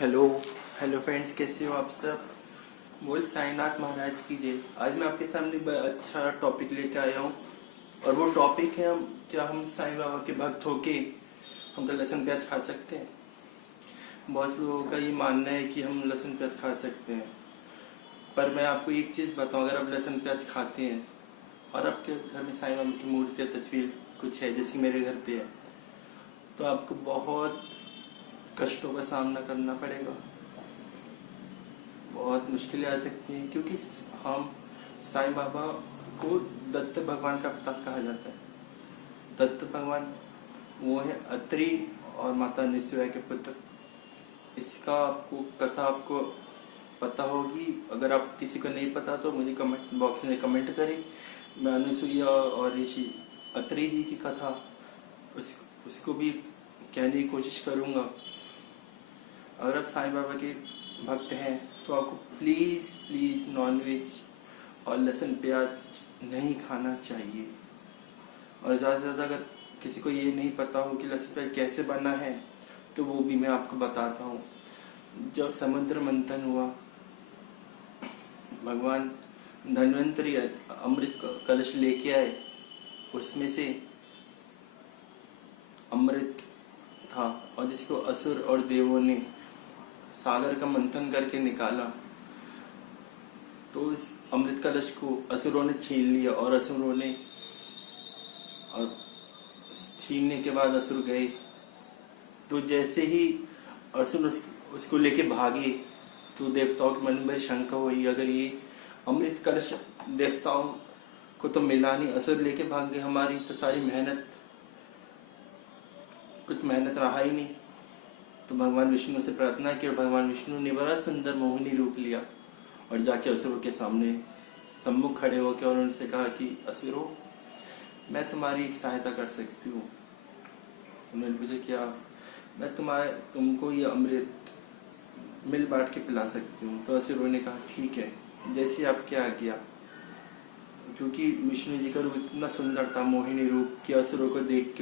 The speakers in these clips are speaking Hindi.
हेलो हेलो फ्रेंड्स, कैसे हो आप सब। बोल साईनाथ महाराज की जय। आज मैं आपके सामने अच्छा टॉपिक लेके आया हूँ और वो टॉपिक है हम साईं बाबा के भक्त होके हम क्या लहसुन प्याज खा सकते हैं। बहुत लोगों का ये मानना है कि हम लहसुन प्याज खा सकते हैं, पर मैं आपको एक चीज़ बताऊँ, अगर आप लहसुन प्याज खाते हैं और आपके घर में साईं बाबा की मूर्ति या तस्वीर कुछ है, जैसे मेरे घर पे है, तो आपको बहुत कष्टों का सामना करना पड़ेगा। बहुत मुश्किलें आ सकती हैं, क्योंकि हम साईं बाबा को दत्त भगवान का अवतार कहा जाता है। दत्त भगवान वो है अत्रि और माता निसुया के पुत्र। इसका आपको कथा आपको पता होगी। अगर आप किसी को नहीं पता तो मुझे कमेंट बॉक्स में कमेंट करें। मैं अनुसुईया और ऋषि अत्रि जी की कथा उसको भी कहने की कोशिश करूँगा। अगर आप साईं बाबा के भक्त हैं तो आपको प्लीज़ प्लीज़ नॉनवेज और लहसुन प्याज नहीं खाना चाहिए। और ज़्यादा से ज़्यादा अगर किसी को ये नहीं पता हो कि लहसुन प्याज कैसे बना है तो वो भी मैं आपको बताता हूँ। जब समुद्र मंथन हुआ, भगवान धन्वंतरी अमृत कलश लेके आए, उसमें से अमृत था और जिसको असुर और देवों ने सागर का मंथन करके निकाला, तो इस अमृत कलश को असुरों ने छीन लिया और छीनने के बाद असुर गए। तो जैसे ही असुर उसको लेके भागे तो देवताओं के मन में शंका हुई, अगर ये अमृत कलश देवताओं को तो मिला नहीं, असुर लेके भाग गए, हमारी तो सारी कुछ मेहनत रहा ही नहीं। तो भगवान विष्णु से प्रार्थना की और भगवान विष्णु ने बड़ा सुंदर मोहिनी रूप लिया और जाके असुरों के सामने सम्मुख खड़े होकर और उनसे कहा कि असुरों, मैं तुम्हारी एक सहायता कर सकती हूँ। उन्होंने पूछा क्या? मैं तुमको ये अमृत मिल बांट के पिला सकती हूँ। तो असुरों ने कहा ठीक है, जैसे आपके आज्ञा। क्योंकि विष्णु जी का रूप इतना सुंदर था, मोहिनी रूप, कि असुरों को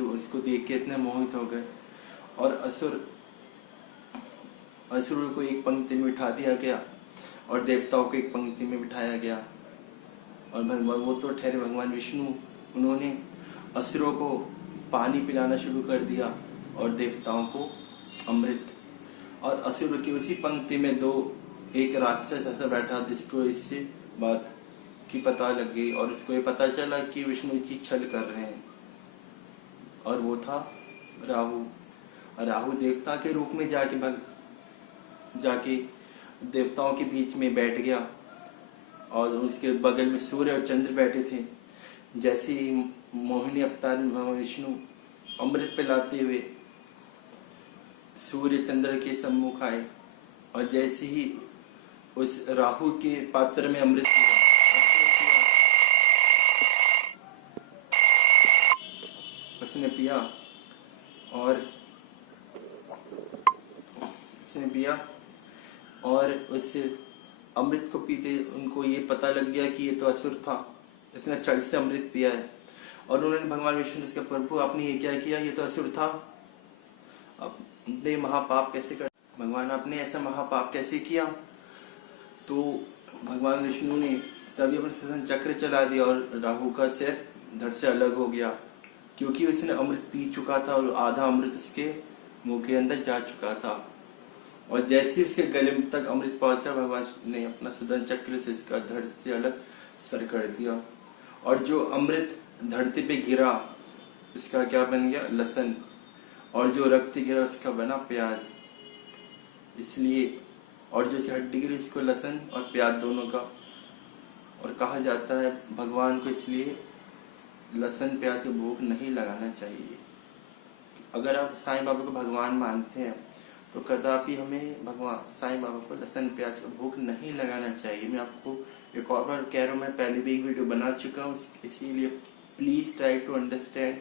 उसको देख के इतने मोहित हो गए और असुरों को एक पंक्ति में बिठा दिया गया और देवताओं को एक पंक्ति में बिठाया गया। और वो तो ठहरे भगवान विष्णु, उन्होंने असुरों को पानी पिलाना शुरू कर दिया और देवताओं को अमृत। और असुर की उसी पंक्ति में एक राक्षस ऐसा बैठा जिसको इससे बात की पता लग गई और उसको ये पता चला कि विष्णु जी छल कर रहे हैं, और वो था राहु देवता के रूप में जाके देवताओं के बीच में बैठ गया और उसके बगल में सूर्य और चंद्र बैठे थे। जैसे ही मोहिनी अवतार में भगवान विष्णु अमृत पिलाते हुए सूर्य चंद्र के सम्मुख आए और जैसे ही उस राहु के पात्र में अमृत उसने पिया और उस अमृत को पीते उनको ये पता लग गया कि ये तो असुर था, इसने छल से अमृत पिया है। और उन्होंने भगवान विष्णु से कहा, प्रभु आपने ये क्या किया? ये तो असुर था, आपने महापाप कैसे कर? भगवान आपने ऐसा महापाप कैसे किया? तो भगवान विष्णु ने तभी अपना सुदर्शन चक्र चला दिया और राहु का सिर धड़ से अलग हो गया, क्योंकि उसने अमृत पी चुका था और आधा अमृत उसके मुंह के अंदर जा चुका था। और जैसे ही उसके गले तक अमृत पहुंचा, भगवान ने अपना सुदर्शन चक्र से इसका धड़ से अलग सर कर दिया और जो अमृत धरती पे गिरा इसका क्या बन गया? लहसुन। और जो रक्त गिरा उसका बना प्याज। इसलिए और जो हड्डी गिरी इसको लहसुन और प्याज दोनों का। और कहा जाता है भगवान को इसलिए लहसुन प्याज का भोग नहीं लगाना चाहिए। अगर आप साईं बाबा को भगवान मानते हैं तो कदापि हमें भगवान साईं बाबा को लहसुन प्याज का भोग नहीं लगाना चाहिए। मैं आपको एक और बार कह रहा हूँ, मैं पहले भी एक वीडियो बना चुका हूँ, इसीलिए प्लीज ट्राई टू अंडरस्टैंड।